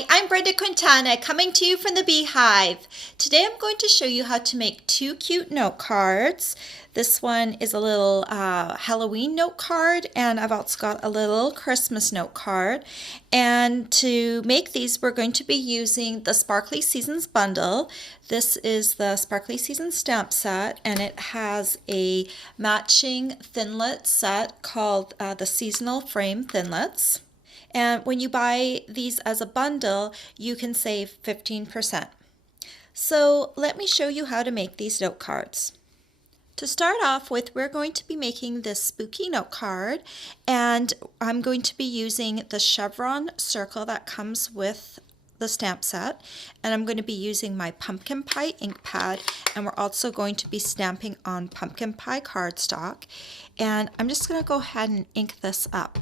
Hi, I'm Brenda Quintana coming to you from the Beehive. Today I'm going to show you how to make two cute note cards. This one is a little Halloween note card, and I've also got a little Christmas note card. And to make these, we're going to be using the Sparkly Seasons bundle. This is the Sparkly Seasons stamp set, and it has a matching thinlet set called the Seasonal Frame Thinlets. And when you buy these as a bundle, you can save 15%. So let me show you how to make these note cards. To start off with, we're going to be making this spooky note card, and I'm going to be using the chevron circle that comes with the stamp set, and I'm going to be using my pumpkin pie ink pad, and we're also going to be stamping on pumpkin pie cardstock. And I'm just going to go ahead and ink this up.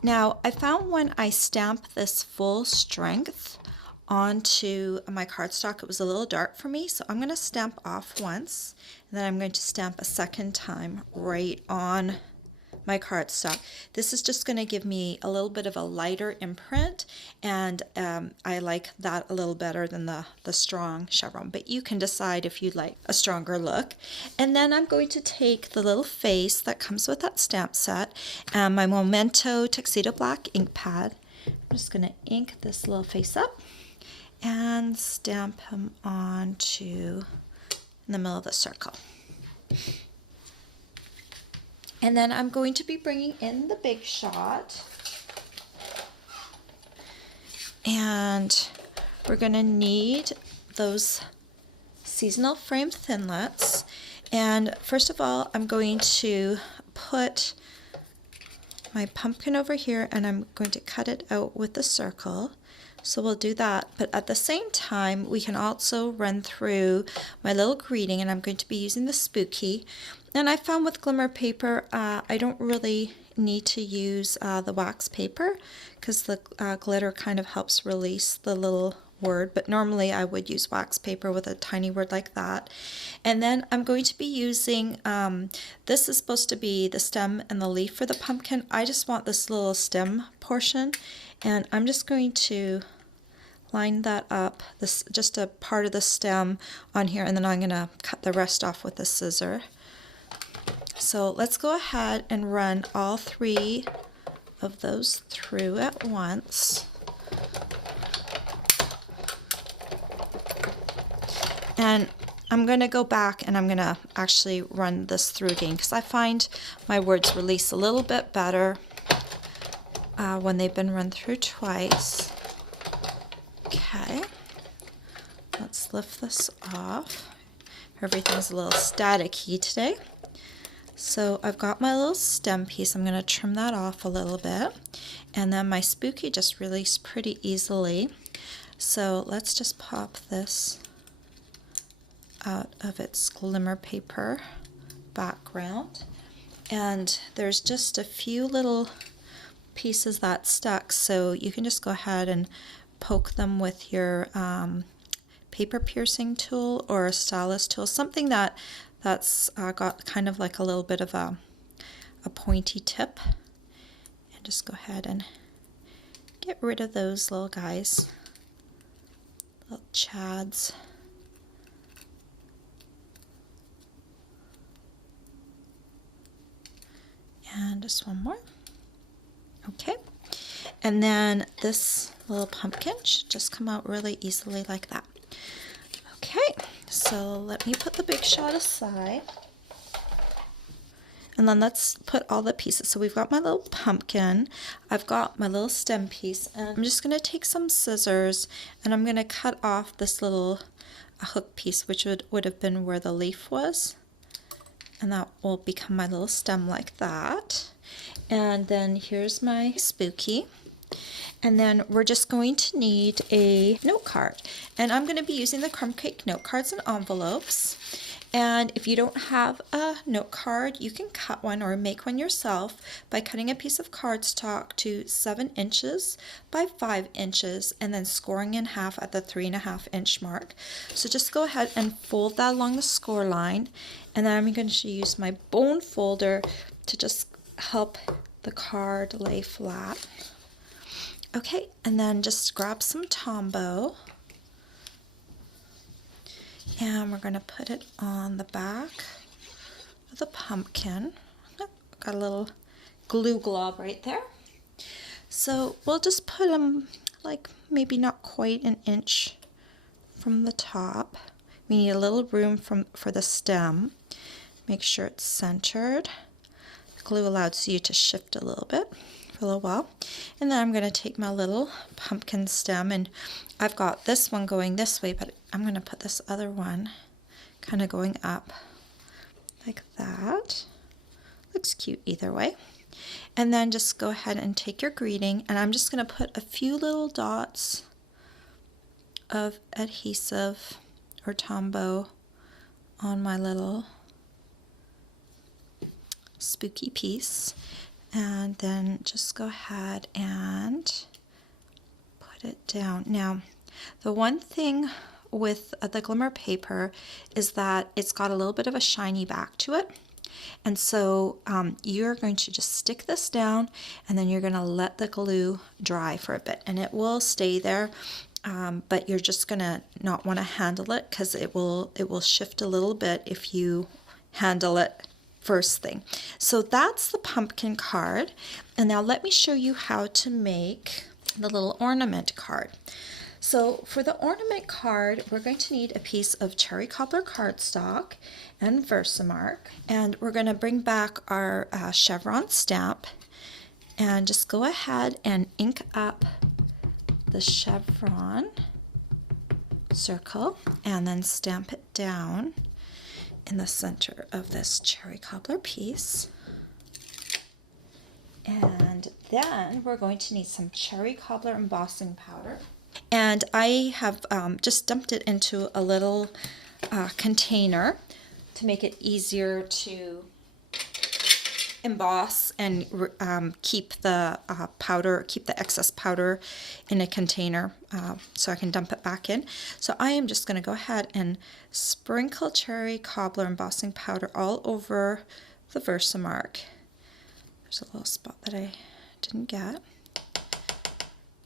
Now, I found when I stamp this full strength onto my cardstock, it was a little dark for me, so I'm going to stamp off once, and then I'm going to stamp a second time right on my cardstock. This is just going to give me a little bit of a lighter imprint, and I like that a little better than the strong chevron, but you can decide if you'd like a stronger look. And then I'm going to take the little face that comes with that stamp set and my Memento Tuxedo Black ink pad. I'm just going to ink this little face up and stamp him onto in the middle of the circle. And then I'm going to be bringing in the Big Shot, and we're going to need those seasonal frame thinlets. And first of all, I'm going to put my pumpkin over here, and I'm going to cut it out with the circle. So we'll do that, but at the same time we can also run through my little greeting, and I'm going to be using the spooky. And I found with glimmer paper, I don't really need to use the wax paper because the glitter kind of helps release the little word, but normally I would use wax paper with a tiny word like that. And then I'm going to be using, this is supposed to be the stem and the leaf for the pumpkin. I just want this little stem portion, and I'm just going to line that up, this just a part of the stem on here, and then I'm going to cut the rest off with a scissor. So let's go ahead and run all three of those through at once. And I'm going to go back and I'm going to actually run this through again because I find my words release a little bit better when they've been run through twice. Okay, let's lift this off. Everything's a little staticky today. So I've got my little stem piece. I'm going to trim that off a little bit. And then my spooky just released pretty easily. So let's just pop this out of its glimmer paper background. And there's just a few little pieces that stuck, so you can just go ahead and poke them with your paper piercing tool or a stylus tool, something that's got kind of like a little bit of a pointy tip, and just go ahead and get rid of those little guys, little chads. And just one more. Okay, and then this little pumpkin should just come out really easily like that. Okay, so let me put the Big Shot aside, and then let's put all the pieces. So we've got my little pumpkin, I've got my little stem piece, and I'm just going to take some scissors and I'm going to cut off this little hook piece, which would have been where the leaf was, and that will become my little stem like that. And then here's my spooky. And then we're just going to need a note card. And I'm going to be using the crumb cake note cards and envelopes. And if you don't have a note card, you can cut one or make one yourself by cutting a piece of cardstock to 7 inches by 5 inches and then scoring in half at the 3.5 inch mark. So just go ahead and fold that along the score line. And then I'm going to use my bone folder to just help the card lay flat. Okay, and then just grab some Tombow. And we're going to put it on the back of the pumpkin. Oh, got a little glue glob right there. So we'll just put them like maybe not quite an inch from the top. We need a little room for the stem. Make sure it's centered. The glue allows you to shift a little bit for a little while. And then I'm going to take my little pumpkin stem, and I've got this one going this way, but I'm going to put this other one kind of going up like that. Looks cute either way. And then just go ahead and take your greeting, and I'm just going to put a few little dots of adhesive or Tombow on my little spooky piece, and then just go ahead and put it down. Now, the one thing with the glimmer paper is that it's got a little bit of a shiny back to it. And so you're going to just stick this down, and then you're going to let the glue dry for a bit, and it will stay there. But you're just going to not want to handle it because it will shift a little bit if you handle it first thing. So that's the pumpkin card. And now let me show you how to make the little ornament card. So for the ornament card, we're going to need a piece of cherry cobbler cardstock and Versamark, and we're going to bring back our chevron stamp, and just go ahead and ink up the chevron circle and then stamp it down in the center of this cherry cobbler piece. And then we're going to need some cherry cobbler embossing powder. And I have just dumped it into a little container to make it easier to emboss and keep the excess powder in a container so I can dump it back in. So I am just going to go ahead and sprinkle cherry cobbler embossing powder all over the Versamark. There's a little spot that I didn't get.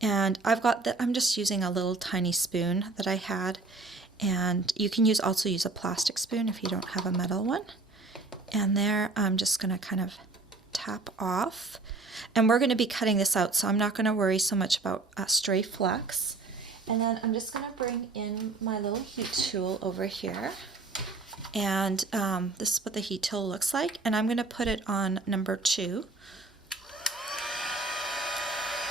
And I'm just using a little tiny spoon that I had, and you can also use a plastic spoon if you don't have a metal one. And there I'm just going to kind of tap off, and we're going to be cutting this out, so I'm not going to worry so much about stray flecks. And then I'm just going to bring in my little heat tool over here, and this is what the heat tool looks like, and I'm going to put it on number 2.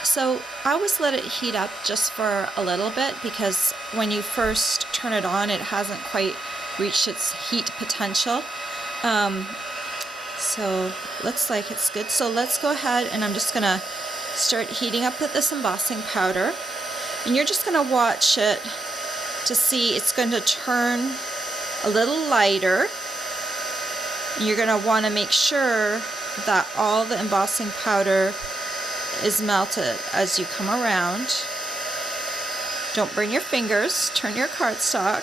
So I always let it heat up just for a little bit, because when you first turn it on, it hasn't quite reached its heat potential. So looks like it's good. So let's go ahead, and I'm just going to start heating up this embossing powder. And you're just going to watch it to see it's going to turn a little lighter. And you're going to want to make sure that all the embossing powder is melted as you come around. Don't burn your fingers. Turn your cardstock.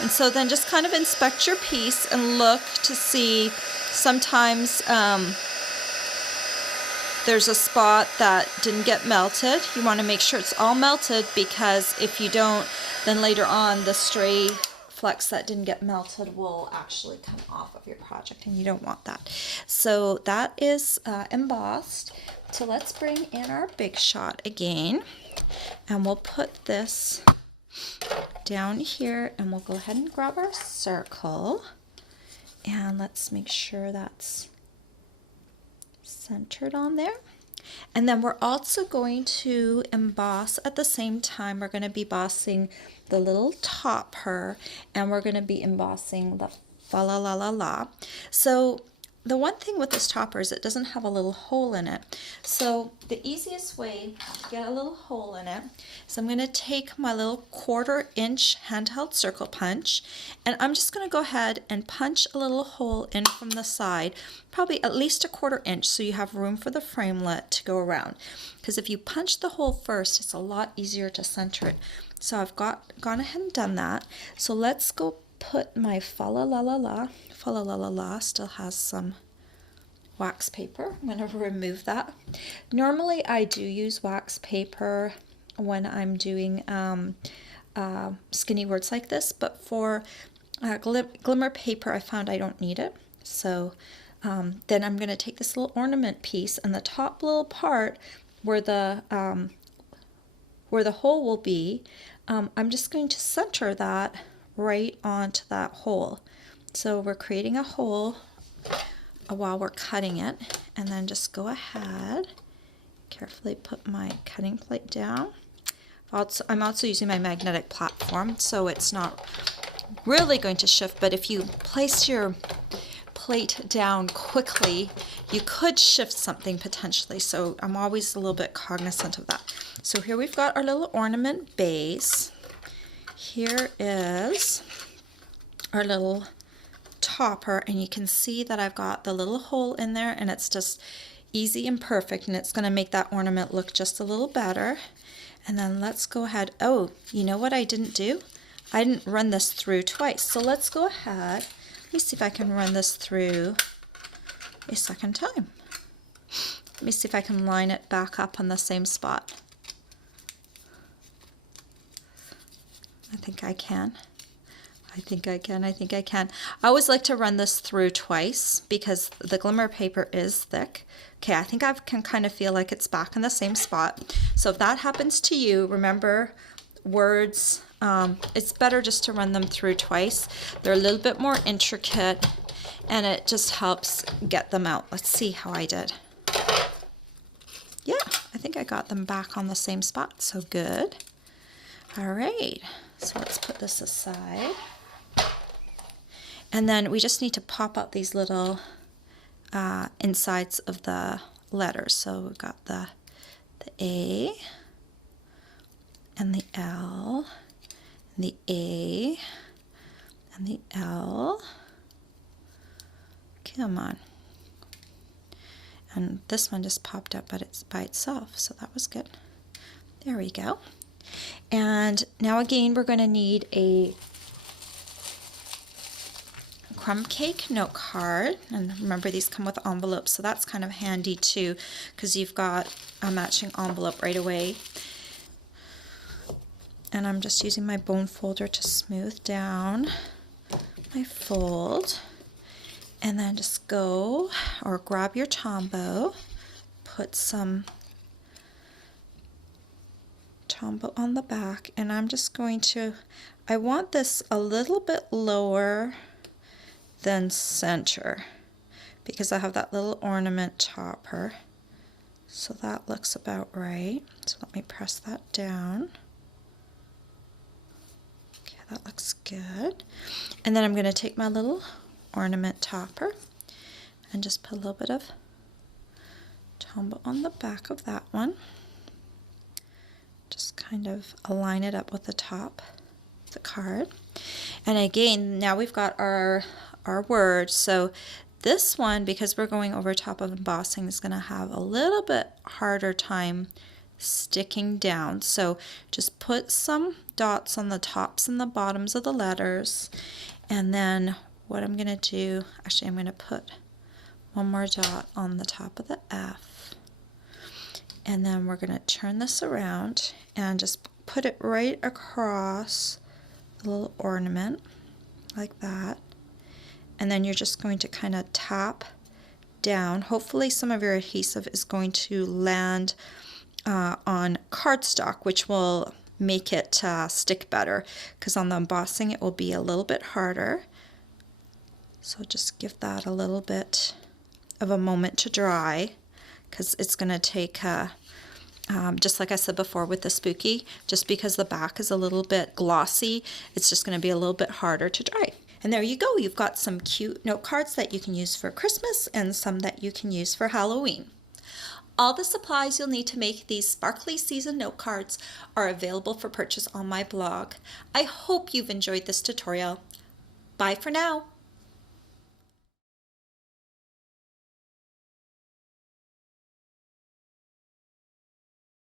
And so then just kind of inspect your piece and look to see. Sometimes there's a spot that didn't get melted. You want to make sure it's all melted, because if you don't, then later on the stray flecks that didn't get melted will actually come off of your project, and you don't want that. So that is embossed. So let's bring in our big shot again, and we'll put this down here, and we'll go ahead and grab our circle, and let's make sure that's centered on there. And then we're also going to emboss at the same time. We're going to be embossing the little topper, and we're going to be embossing the fa la la la la. So the one thing with this topper is it doesn't have a little hole in it. So the easiest way to get a little hole in it is I'm going to take my little 1/4 inch handheld circle punch, and I'm just going to go ahead and punch a little hole in from the side, probably at least 1/4 inch, so you have room for the framelit to go around. Because if you punch the hole first, it's a lot easier to center it. So I've gone ahead and done that. So let's go put my fa la la la la. Fa la la la la still has some wax paper. I'm going to remove that. Normally I do use wax paper when I'm doing skinny words like this, but for glimmer paper I found I don't need it. So then I'm going to take this little ornament piece, and the top little part where the hole will be, I'm just going to center that right onto that hole. So we're creating a hole while we're cutting it, and then just go ahead, carefully put my cutting plate down. I'm also using my magnetic platform, so it's not really going to shift, but if you place your plate down quickly, you could shift something potentially, so I'm always a little bit cognizant of that. So here we've got our little ornament base. Here is our little topper, and you can see that I've got the little hole in there, and it's just easy and perfect, and it's going to make that ornament look just a little better. And then let's go ahead. Oh, you know what I didn't do? I didn't run this through twice. So let's go ahead. Let me see if I can run this through a second time. Let me see if I can line it back up on the same spot. I think I can. I think I can. I think I can. I always like to run this through twice because the glimmer paper is thick. Okay, I think I can kind of feel like it's back in the same spot. So if that happens to you, remember words, it's better just to run them through twice. They're a little bit more intricate, and it just helps get them out. Let's see how I did. Yeah, I think I got them back on the same spot, so good. All right, so let's put this aside. And then we just need to pop out these little insides of the letters. So we've got the A and the L and the A and the L. Come on. And this one just popped up by itself, so that was good. There we go. And now again, we're going to need a crumb cake note card, and remember these come with envelopes, so that's kind of handy too because you've got a matching envelope right away. And I'm just using my bone folder to smooth down my fold, and then just go or grab your Tombow, put some Tombow on the back, and I'm just going to, I want this a little bit lower than center because I have that little ornament topper, so that looks about right. So let me press that down. Okay, that looks good. And then I'm going to take my little ornament topper and just put a little bit of Tombow on the back of that one. Just kind of align it up with the top of the card. And again, now we've got our words. So this one, because we're going over top of embossing, is going to have a little bit harder time sticking down. So just put some dots on the tops and the bottoms of the letters. And then what I'm going to do, actually I'm going to put one more dot on the top of the F. And then we're going to turn this around and just put it right across the little ornament like that. And then you're just going to kind of tap down. Hopefully some of your adhesive is going to land on cardstock, which will make it stick better, because on the embossing it will be a little bit harder. So just give that a little bit of a moment to dry, because it's going to take, just like I said before with the spooky, just because the back is a little bit glossy, it's just going to be a little bit harder to dry. And there you go, you've got some cute note cards that you can use for Christmas and some that you can use for Halloween. All the supplies you'll need to make these sparkly season note cards are available for purchase on my blog. I hope you've enjoyed this tutorial. Bye for now.